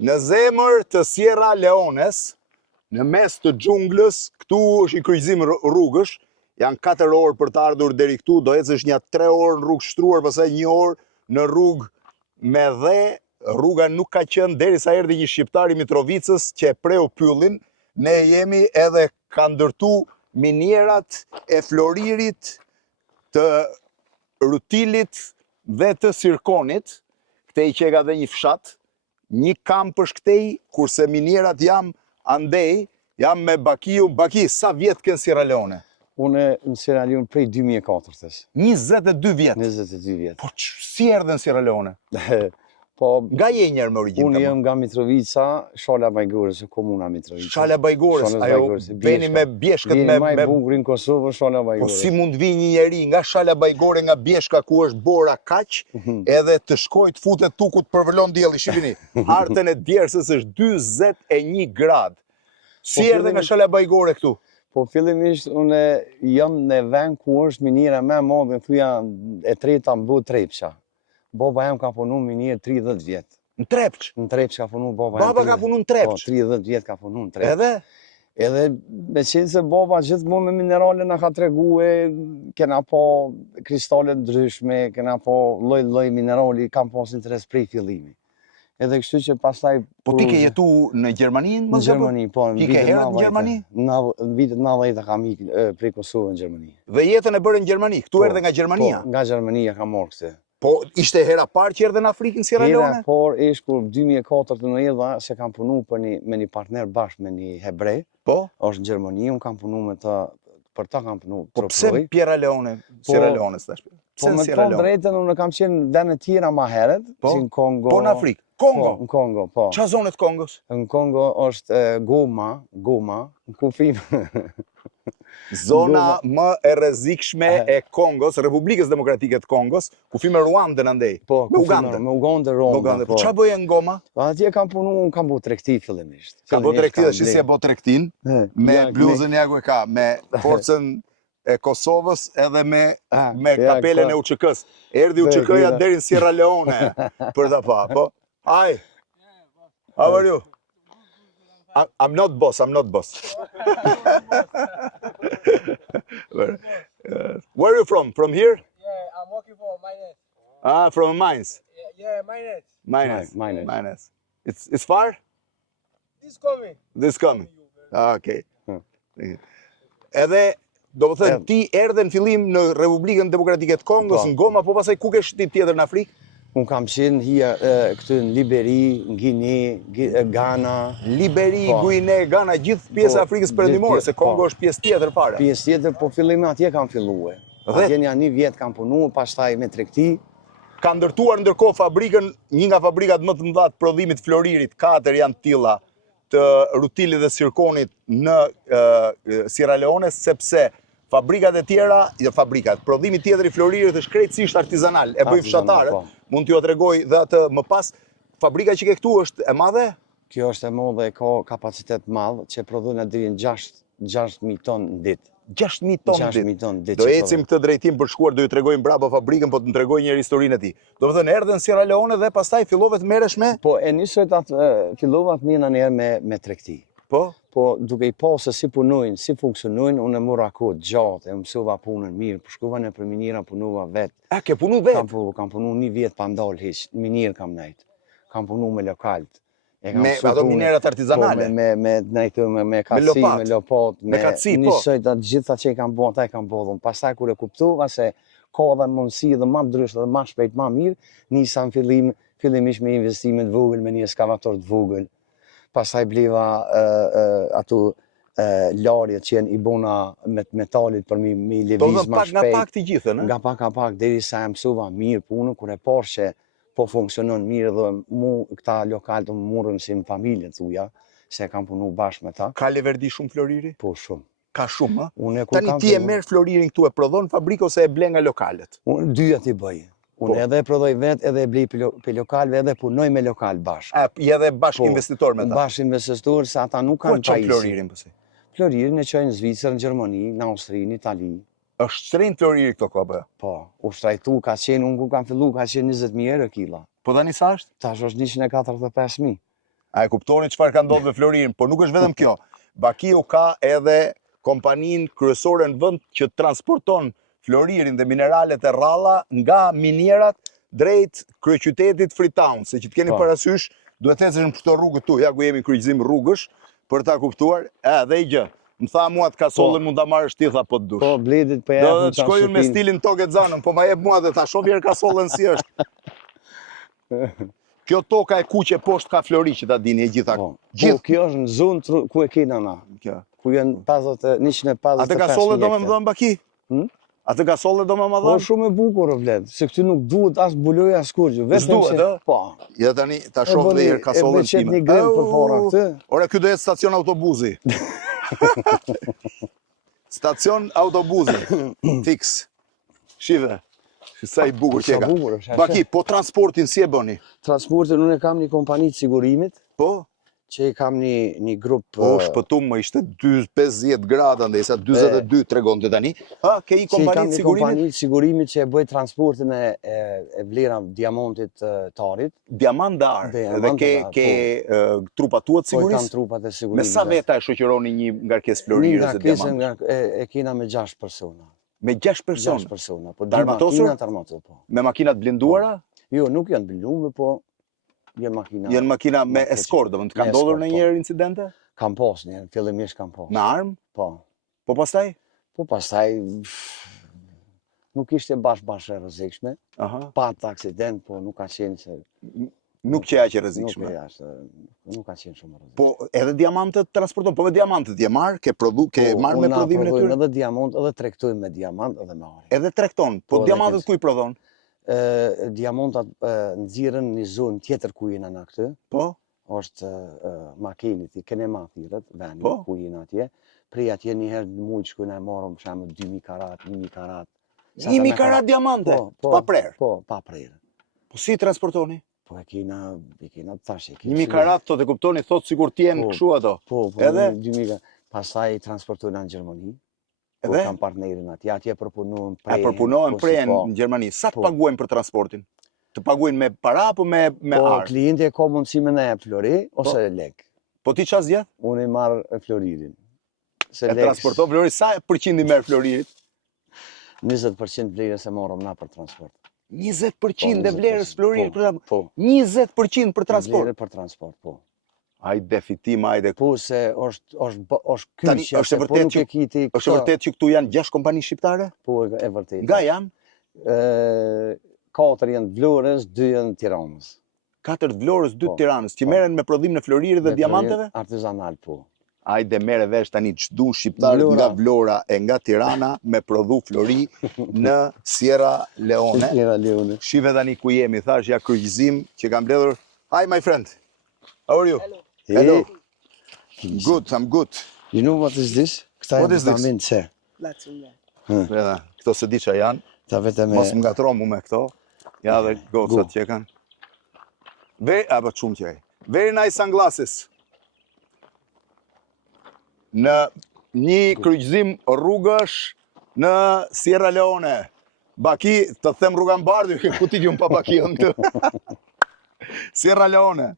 Në zemër të Sierra Leones, në mes të xhunglës, këtu është i kryqëzim rrugësh, janë 4 orë për të ardhur deri këtu, do ecësh një 3 orë në rrugë shtruar, pastaj 1 orë në rrugë me dhe, rruga nuk ka qenë derisa erdhi një shqiptar i Mitrovicës që e preu pyllin, ne jemi edhe ka ndërtu minierat e Floririt, të Rutilit dhe të Sirkonit, këtej që ka dhe një fshat, një kamp është këtej, kurse minierat jam andej, jam me Bakiu. Baki, sa vjetë kënë Sierra Leone? Unë në Sierra Leone prej 2004-ës. 22 vjetë? 22 vjetë. Po si erdhe në Sierra Leone? Po, nga je njerë me origjinë? Unë jem nga Mitrovica, Shala Bajgorës, komuna Mitrovica. Shala Bajgorës, ajo veni me bjeshkët me... Veni maj bugrin Kosovë, Shala Bajgorës. Po si mund vi një njeri nga Shala Bajgore, nga bjeshka ku është bora kaq, edhe të shkoj të futet tukut përvëllon dielli, shifini, artën e djersës është 21 gradë. Si erdhe nga Shala Bajgore këtu? Po fillimisht unë jam në vend ku është miniera më e madhe, thuja e treta mbu Trepça. Baba jam ka punu minierë 30 vjetë. Në Trepç? Në Trepç ka punu baba jam. Baba ka punu në Trepç? Po, 30 vjetë ka punu në Trepç. Edhe? Edhe me qenë se baba gjithmonë me minerale na ka tregue, kena po kristale ndryshme, kena po lloj minerali, kam pas interes prej fillimi. Edhe kështu që pastaj... Po ti ke jetu në Gjermani? Në Gjermani, po. Ti ke herët në Gjermani? Në vitet 90 kam ikë prej Kosovë në Gjermani. Dhe jetën e bërë në Gjermani? Këtu erdhe nga Gjermania? Po, nga Gjermania kam marrë këtë. Po, ishte hera parë që erdhe në Afrikën Sierra Leone? Hera parë ishte kur 2004 në edha se kam punu me një partner bashkë me një hebrej. Po? Është në Gjermani, unë kam punu me të, për ta kam punu. Po pse Sierra Leone? Sierra Leone, s'tash? Po me të drejtën, unë kam qenë vende tjera ma heret, si në Kongo. Po në Afrikë? Kongo? Po, në Kongo, po. Qa zonet Kongos? Në Kongo është Goma, në kufim. Zona më e rrezikshme e Kongos, Republikës Demokratike të Kongos, ku fi me Ruandën andej. Po, me Ugandën. Me Ugandën, Ruandën. Po qa bëje në Goma? Atje kam punu, kam bo tregti fillimisht. Ka bo tregti dhe që si e bo tregtin, me bluzën jagu e ka, me forcën e Kosovës edhe me kapelen e UÇK-s. Erdi UÇK-ja deri në Sierra Leone për ta pa, po. Hi, how are you? I'm not boss. Where are you from? From here? Yeah, I'm working for Mines. Ah, from Mines? Yeah, Mines. Mines. It's far? This coming. Ah, okay. Edhe, do të thënë, ti erdhe në fillim në Republikën Demokratike të Kongos, në Goma, po pasaj ku ke shtit tjetër në Afrikë? Unë kam qenë këtu në Liberi, në Gine, Ghana. Liberi, Guine, Ghana, gjithë pjesë Afrikës Perëndimore, se Kongo është pjesë tjetër fare. Pjesë tjetër, po fillim atje kam filluar. Atje një 1 vjet kam punu, pastaj me tregti. Ka ndërtuar ndërkohë fabrikën, një nga fabrikat më të mëdha të prodhimit Floririt, 4 janë tilla të Rutilit dhe Sirkonit në Sierra Leone, sepse fabrikat e tjera, prodhimi tjetër i Floririt është krejtësisht artizanal, e bëj fshatarët, mund t'ju tregoj dhe atë më pas. Fabrika që ke këtu është e madhe? Kjo është e madhe, ka kapacitet madh, që prodhon deri në 6.000 ton në ditë. 6.000 ton në ditë. Do ecim këtë drejtim për shkuar, do ju tregojmë brapa fabrikën, po të më tregoj njëherë historinë e tij. Do të thënë erdhe në Sierra Leone dhe pastaj fillove të merresh me? Po, e nisoj fillova të merrna një herë me tregti. Po? Po duke i pa se si punojnë, si funksionojnë, unë e mora kohë gjatë, e mësova punën mirë, shkova në për miniera punova vetë. A, ke punu vetë? Kam punu 1 vjet pa ndalë hiç, minierë kam nejtë. Kam punu me lokalët. Me ato minerat artizanale? Me katsi, me lopat, me njësoj të gjitha që i kam bo, ata i kam bo. Pastaj kur e kuptova se ka dhe mundësi dhe ma ndryshë dhe ma shpejt ma mirë, nisam fillimisht me investimet vogël, me një eskavator të vogël. Pastaj bliva ato larjet që janë i bona me metalit për mi lëviz ma shpejt. Nga pak të gjithën, Nga pak, derisa e mësova mirë punën, kur e parë që po funksionon mirë dhe mu këta lokalë të më murën si në familje të uja, se kam punu bashkë me ta. Ka leverdi shumë Floriri? Po shumë. Ka shumë, ha? Tani ti e merë Floririn këtu, e prodhon fabrikë ose e ble nga lokalet? Unë dyja t'i bëj. Unë edhe e prodhoj vetë, edhe e blej për lokalve, edhe punoj me lokal bashkë. I edhe bashkë investitor me ta? Bashkë investitor, se ata nuk kanë pajisi. Ku e qënë Floririn pësi? Floririn e qënë në Zvicër, në Gjermani, në Austri, në Itali. është shtrenjtë Floriri këto kope? Po, u shtrajtu, ka qenë, unë ku kam fillu, ka qenë 20.000 euro kila. Po tani sa është? Tash është 145.000. A e kuptoni çfarë ka ndodhur me Floririn, por nuk është vetëm kjo. Bakiu ka edhe kompaninë kryesore në vend që transporton Floririn dhe mineralet e rralla nga minierat drejt kryeqytetit Freetown, se që të keni parasysh, duhet të ecësh në këto rrugë këtu, ja ku jemi kryqëzim rrugësh, për ta kuptuar, dhe i gjë. Më tha mua të kasollën mund ta marrësh ti tha po të dush. Po bledit po ja. Do të shkojun me stilin tokë zanën, po ma jep mua dhe ta shoh vjer kasollën si është. Kjo toka e kuqe poshtë ka Flori që ta dini e gjitha. Po kjo është në zonë ku e kena na. Ku janë 150. Atë kasollë do më dhon Baki? Atë kasollë do më dhon? Po shumë e bukur o vlet, se këtu nuk duhet as buloj as kurgjë, vetëm se po. Ja tani ta shoh dhe herë kasollën time. Një grem për fora këtë. Ora ky do jetë stacion autobusi. Stacion autobusi, fix. Shive, sa i bukur që ka. Baki, po transportin si e bëni? Transportin unë e kam një kompani të sigurimit. Po? Që i kam një grup... Po, shpëtum më ishte 50 grada, ndërsa 22 tregon të tani. Ke i kompani të sigurimit? Që i kam një kompani të sigurimit që e bëj transportin e vlera diamantit tarit. Diamandar, dhe ke trupat tuat sigurisë? Po, i kam trupat e sigurimit. Me sa veta e shoqëroni një ngarkes Florirës e diamant? Një ngarkes e kena me 6 persona. Me 6 persona? 6 persona, po armatosur? Po. Me makinat blinduara? Jo, nuk janë blindume, po... Janë makina me eskort, të ka ndodhur në njërë incidente? Kam pas njërë, fillimisht kam pas. Me armë? Po. Po pastaj? Po pastaj, nuk ishte bashkë e rrezikshme. Pat aksident, po nuk ka qenë se... Nuk që e rrezikshme? Nuk ka qenë shumë rrezikshme. Po edhe diamantët transporton, po me diamantët je marrë, ke marrë me prodhimin e tyre? Po, na edhe diamant, edhe trektojmë me diamant, edhe me arë. Edhe trekton, po diamantët ku i prodhon? Diamantat nxirren një zonë tjetër ku jena na këtë. Po? Është makinit i Kenema thirret, veni ku jena atje. Prej atje një herë në muaj shkojnë e marrëm për shembull 2000 karat, 1000 karat. 1000 karat diamante? Pa prerë? Po, pa prerë. Po si transportoni? Po e kena tash e kena. 1000 karat to të kuptoni thot sikur të jenë kështu ato. Po, edhe 2000 karat. Pastaj transportojnë në Gjermani. Edhe? Kam partnerin atje përpunohen prejën. Përpunohen prejën në Gjermani. Sa të paguajnë për transportin? Të paguajnë me para apo me arë? Po, klienti e ka mundësi me ne Flori ose lek. Po ti çfarë zgjedh? Unë i marr Floririn. E transporton Flori, sa përqind i merr Floririt? 20% vlerës e marrëm na për transport. 20% e vlerës Florit për transport? Po. 20% për transport? Vlerë për transport, po. Ajde fitim, ajde. Po se është kyçja, se po nuk e kiti... është vërtet që këtu janë 6 kompani shqiptare? Po, e vërtet. Nga janë? 4 janë Vlorës, 2 janë Tiranës. 4 Vlorës, 2 Tiranës, që merren me prodhim në Floririt dhe diamanteve? Artizanal, po. Ajde mere vesh tani çdo shqiptar nga Vlora e nga Tirana me prodhu Flori në Sierra Leone. Shive tani ku jemi, thash ja kryqëzim që kam mbledhur. Hi my friend. How are you? Hello. Good, I'm good. You know what is this? What is this? Latinja. Këto se di çfarë janë. Mos më ngatro mu me këto. Ja dhe gocat që kanë. Apo çum që. Very nice sunglasses. Në një kryqëzim rrugësh në Sierra Leone. Baki, të them rrugan bardhë, ku ti gjum pa Baki këtu. Sierra Leone.